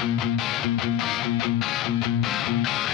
Thank you.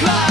cry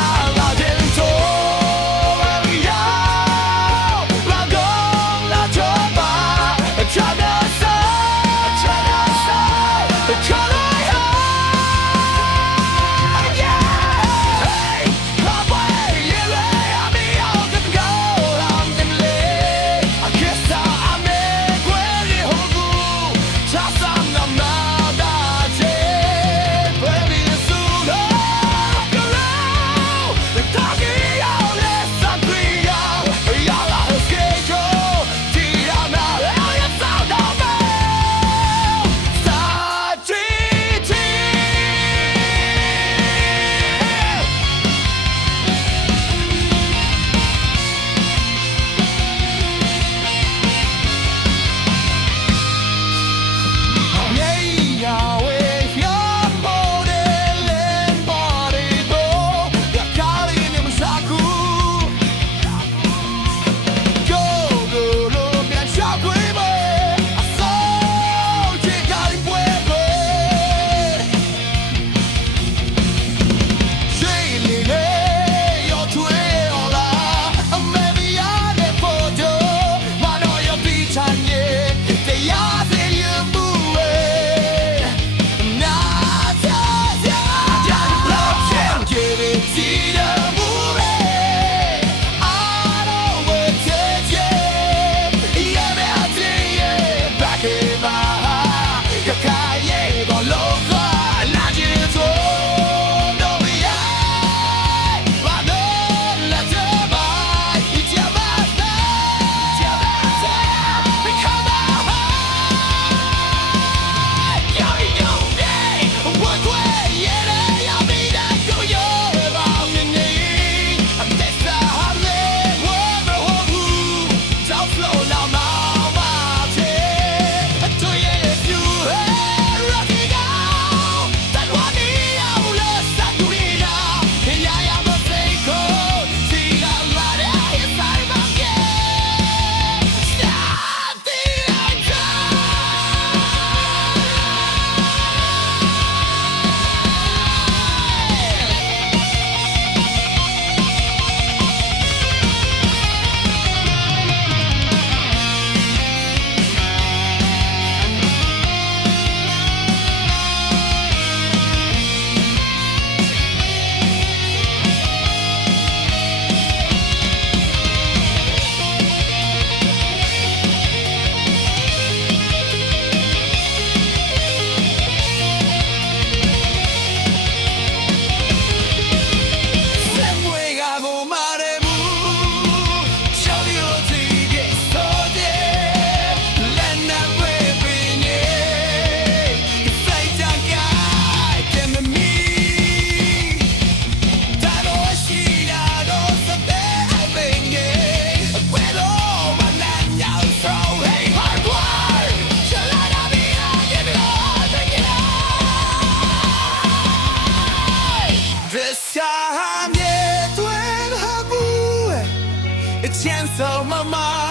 It chance my mind.